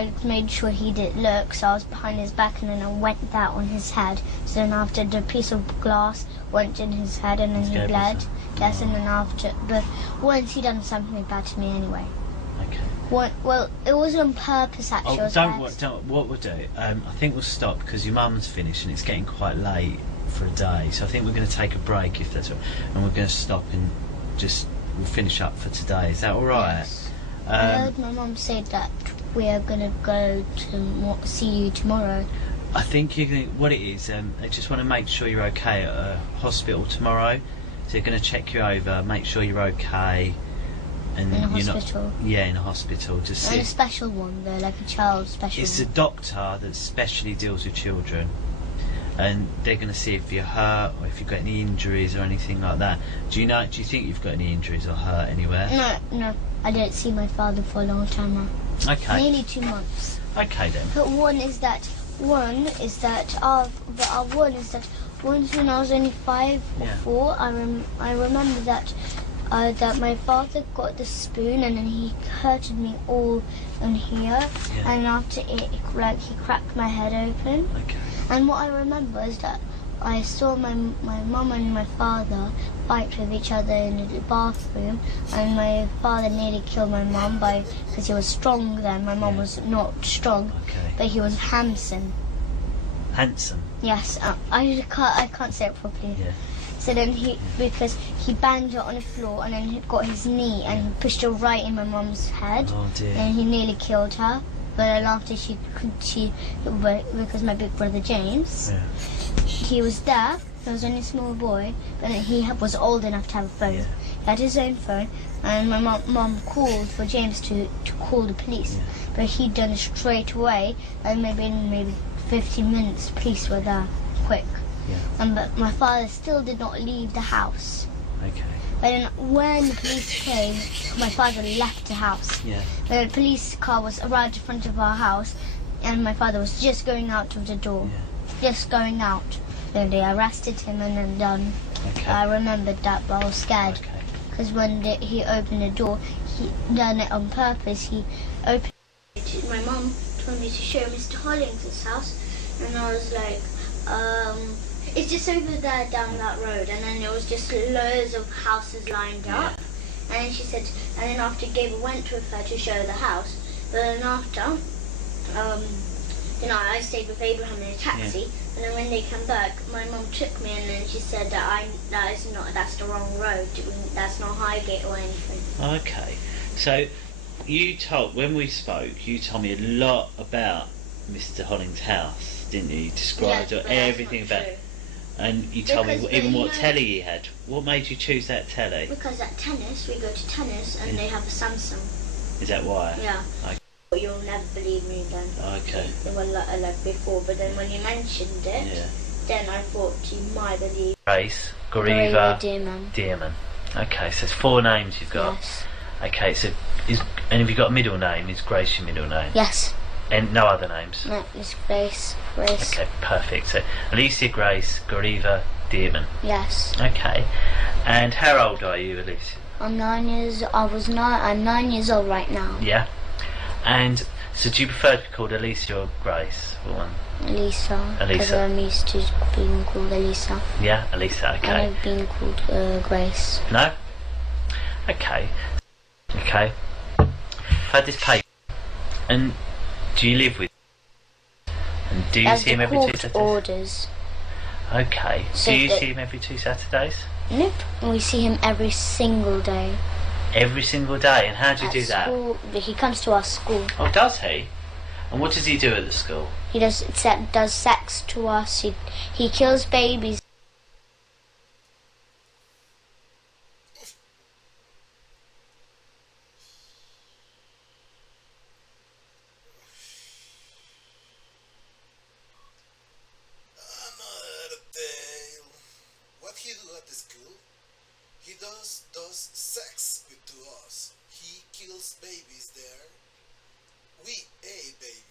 I made sure he didn't look, so I was behind his back, and then I went that on his head. So then after, the piece of glass went in his head, and then he bled. Yes, and then after, but once he done something bad to me anyway. Okay. Well, it was on purpose actually. What we'll do, I think we'll stop because your mum's finished and it's getting quite late for a day. So I think we're going to take a break, if that's all right. And we're going to stop and we'll finish up for today. Is that all right? Yes. I heard my mum say that we are going to go to see you tomorrow. I think what it is, they just want to make sure you're okay at a hospital tomorrow. So they're going to check you over, make sure you're okay. And in a you're hospital? In a hospital. Just and a special one though, like a child special It's one. a doctor that specially deals with children. And they're going to see if you're hurt or if you've got any injuries or anything like that. Do you think you've got any injuries or hurt anywhere? No. I didn't see my father for a long time now. Okay. Nearly 2 months. Okay then. But one is that once when I was only 5 or 4, I remember that my father got the spoon and then he hurted me all in here, and after it, he cracked my head open. Okay. And what I remember is that I saw my mum and my father fight with each other in the bathroom, and my father nearly killed my mum because he was strong then. My mum was not strong, but he was handsome. Handsome? Yes, I can't say it properly. Yeah. So then because he banged her on the floor and then he got his knee and pushed her right in my mum's head. Oh dear. And he nearly killed her. But then after because my big brother James, he was there. He was only a small boy, but he was old enough to have a phone. Yeah. He had his own phone, and my mum called for James to call the police. Yeah. But he'd done it straight away, and maybe 15 minutes, police were there, quick. Yeah. But my father still did not leave the house. Okay. But then when the police came, my father left the house. Yeah. The police car was right in front of our house, and my father was just going out of the door. Yeah. Just going out. Then they arrested him and then done. Okay. I remembered that, but I was scared. Okay. Because when he opened the door, he done it on purpose. He opened it. My mum told me to show Mr. Hollings' house, and I was like, it's just over there down that road, and then there was just loads of houses lined up. And then she said, and then after Gabriel went with her to show the house, but then after, I stayed with Abraham in a taxi, and then when they came back, my mum took me, and then she said that that's the wrong road, that's not Highgate or anything. Okay, so when we spoke, you told me a lot about Mr. Hollings' house, didn't you? You described everything about it. And you told me even what telly he had. What made you choose that telly? Because at tennis, we go to tennis and they have a Samsung. Is that why? Yeah. Okay. You'll never believe me then. Okay. They were like before, but then when you mentioned it, then I thought you might believe. Grace, Goriva, Dearman. Okay, so it's 4 names you've got. Yes. Okay, so and have you got a middle name? Is Grace your middle name? Yes. And no other names? No, it's Grace. Okay, perfect. So Alicia, Grace, Goriva, Dearman. Yes. Okay. And how old are you, Alicia? I'm 9 years. I'm 9 years old right now. Yeah. And so do you prefer to be called Alicia or Grace? Elisa. Elisa. Because I'm used to being called Elisa. Yeah, Elisa. Okay. And I've been called Grace. No. Okay. Okay. I've had this paper. And do you live with him? And do you see him every 2 Saturdays? Orders. Okay. So do you see him every 2 Saturdays? Nope. We see him every single day. Every single day? And how do you do school, that? He comes to our school. Oh, does he? And what does he do at the school? He does sex to us. He kills babies. What he do at the school? He does sex to us. He kills babies there. We a baby.